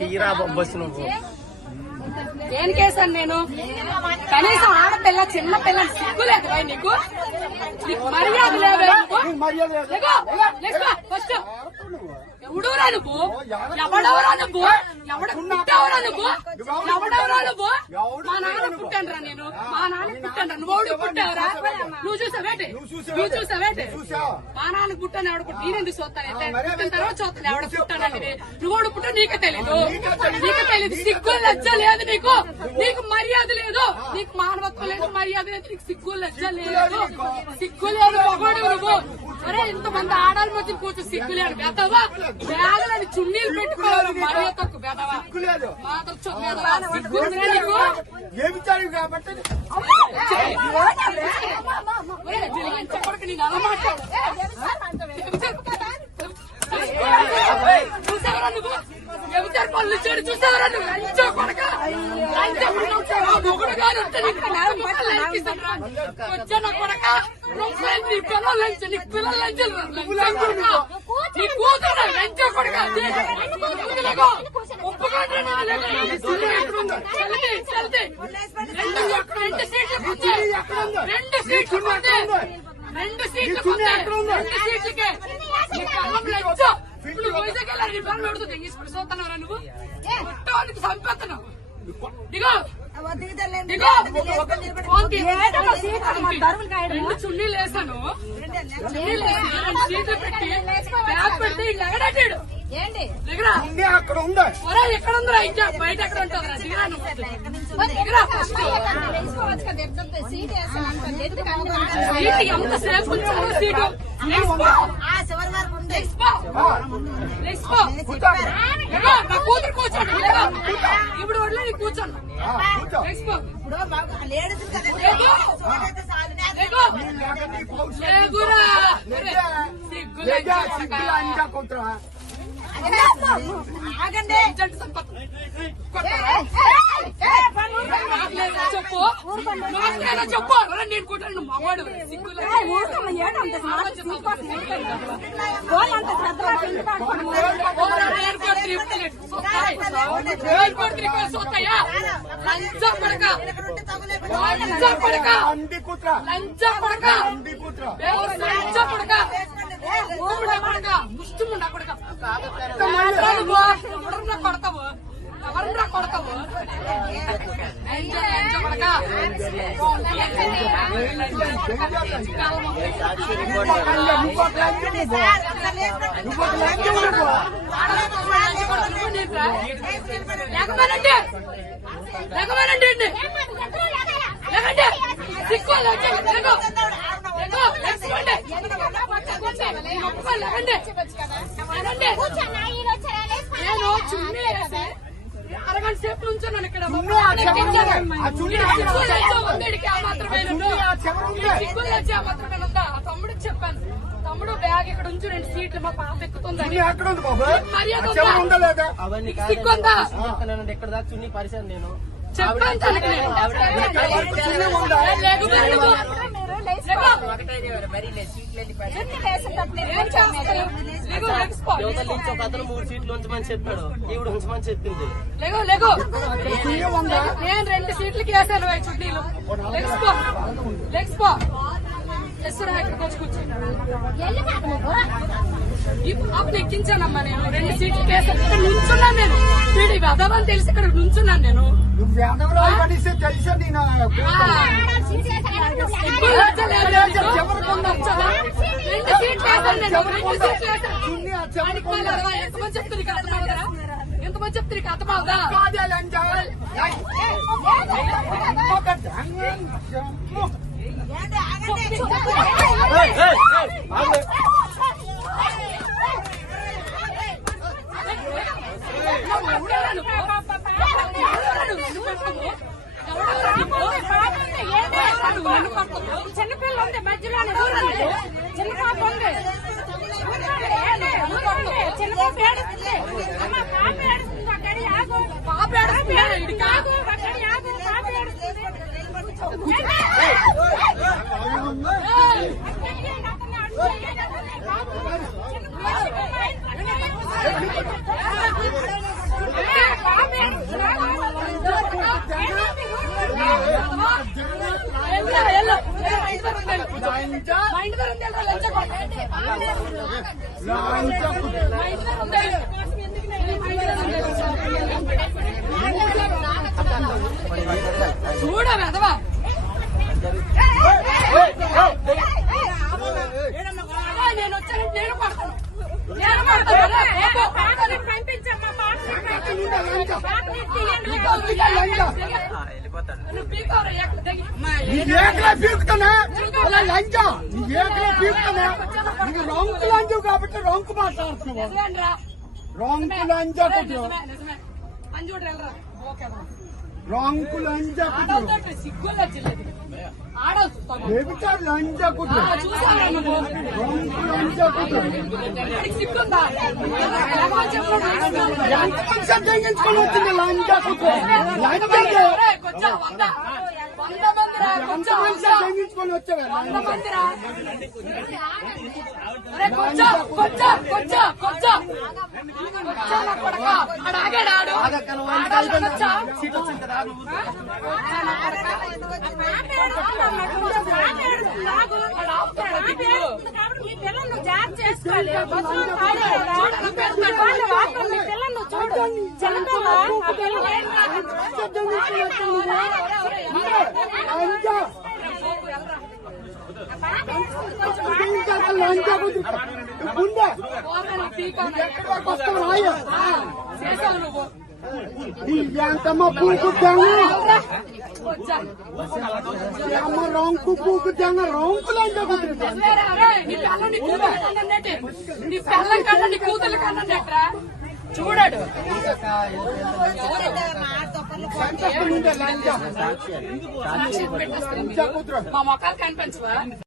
తీరా బస్సు నువ్వు దేనికేసాను నేను? కనీసం ఆడపిల్ల చిన్న పిల్ల సిగ్గులేదు నీకు? మర్యాద లేదు. ఫస్ట్ ఎవడవరా నువ్వు? ఎవడవరా నువ్వు? పుట్టావరా నువ్వు? ఎవడవరా నువ్వు? మా నాన్న పుట్టానురా నేను. మా నాన్న పుట్టాను. నువ్వు పుట్టావరా? నువ్వు చూసావేటి? మా నాన్న పుట్టాను. ఎవడ పుట్టి నేనెందుకు చూస్తానంటే పుట్టిన తర్వాత చూస్తాను ఎవడ పుట్టానంటే. నువ్వు పుట్టా నీకే తెలీదు. సిగ్గు లజ్జ లేదు నీకు. నీకు మర్యాద లేదు. నీకు మానవత్వం లేదు, మర్యాద లేదు. నీకు సిగ్గు లజ్జ లేదు. సిగ్గు లేదు మగోడు నువ్వు. అరే ఇంతమంది ఆడాల మధ్య కూర్చో సిగ్గు లేదు. బెదవా వేలని చున్నీలు పెట్టుకోవాలి. మర్యాద తక్కువ బెదవా సిగ్గు నీకు. నేను అలా మాట్లాడు. చూసావరా నువ్వు? ఎవరు పనులు చేయడు చూసావరా నువ్వు? లంచో కొడక మొగుడు గారు వచ్చా నా కొడక. నీ పిల్లలు లంచ, నీ పిల్లలు లంచారు. నీ కూతురు లంచో కొడక. రెండు సీట్లకే ఇప్పుడు వైజాగ్ వెళ్ళాలి. నీ పిల్లలు పెడుతుంది ఇంగ్లీష్ చూస్తున్నావురా నువ్వు? పుట్టవానికి చంపేస్తున్నావు. దిగో రెండు చున్నీలు వేసాను. సీట్లు పెట్టి బ్యాగ్ పెడితే ఇలా ఎగడాడు. ఎక్కడ ఉందిరా? ఇంకా బయట ఎక్కడ ఉంటుందిరా? దిగరా నువ్వు. దిగరా ఫస్ట్. సీట్ ఎంతసేపు ఉంచాలి? సీటు నా కూతురు కూర్చోండి. ఇప్పుడు వడ్లే నీ కూర్చోండి. చెప్పు చెప్పు. నేను కూర్చొని నువ్వు మగవాడు సిగ్గులు చూస్తాయా? లంచ పడక ముష్టిముండా కొడక. ఎవరన్నా కొడతావు? ఎవరన్నా కొడతావు? నేను చున్నీ వేసి అరగంట సేపు నుంచున్నాను ఇక్కడ. తమ్ముడికి చెప్పాను, తమ్ముడు బ్యాగ్ ఇక్కడ ఉంచు, 2 సీట్లు మా పాప ఎక్కుతుందని. సిగ్గుందా? ఎక్కడ దాకా చున్నీ పరిచయం నేను చెప్పాను. అతను 3 సీట్లు ఉంచమని చెప్పాడు, ఈవిడ ఉంచమని చెప్పింది. నేను 2 సీట్లకి వేసాను చుట్టీలు. లెగ్స్పో ఇక్కడికి వచ్చి కూర్చున్నాను. ఈ పాపను ఎక్కించానమ్మా నేను. 2 సీట్లు వేసాను. ఇక్కడ నుంచున్నాను నేను. వీడి వెదవని తెలిసి ఇక్కడ నుంచున్నాను నేను. ఎంతమంది చెప్తే నీకు అర్థమవుతారా? ఎంతమంది చెప్తే నీకు అర్థమవుతా? చిన్నపిల్ల ఉంది మధ్యలోనే, చిన్న పాప ఉంది, చిన్న పాప ఏడుస్తుంది. పాప ఏడుస్తుంది అక్కడి ఆగు, పాప ఏడుస్తుంది ఆగు అక్కడి ఆగు, పాప ఏడుస్తుంది. మా ఇద్దరు ఉంది. చూడ వెదవా నేను వచ్చానంటే నేను పడతాను. నేను పడతాను. కనిపించమ్మా పాప నువ్వు పీకోరా ఎక్కడ దిగి రాంకు లంజు కాబట్టి రాంకు మాట్లాడుతున్నావు. నిజమేనరా? రాంకు లంజా కుట్టు, నిజమే. అని చూడరు వెళ్ళరా. ఓకే రాంకు లంజా కుట్టు, ఆడవుతుంటే సిగ్గుల్లో జిల్లేదు. ఆడవుతుంది బేబిచారు లంజా కుట్టు, చూసావా నువ్వు? రాంకు లంజా కుట్టు. వాడికి సిగ్గుందా? ఎంత మనిషి తెగించుకొని వచ్చింది లంజా కుట్టు, లంజా కొంచెం 100 మందిరా. కొంచెం మనిషి తెగించుకొని వచ్చావే 100 మందిరా. అరే కొంచెం కొంచెం కొంచెం కొంచెం ఆడాగాడు మీ పిల్లలు జాగ్రత్త చేసుకోవాలి. మీ పిల్లలు చూడు చిన్నపిల్ల ఆ పిల్లలు ఏం కాదు. లంజా కుట్టు గుండె చేసావు నువ్వు. ఎంతమ్మ పూకు తెంగ అమ్మ రంకు పూకు తెంగ రంకు లంజా కుట్టు. నీ పిల్ల నీ కూతురు కన్నట్టు, నీ పిల్ల కన్నా నీ కూతురు కన్నట్రా. చూడాడు లంజా మా మొక్కలు కనిపించవా?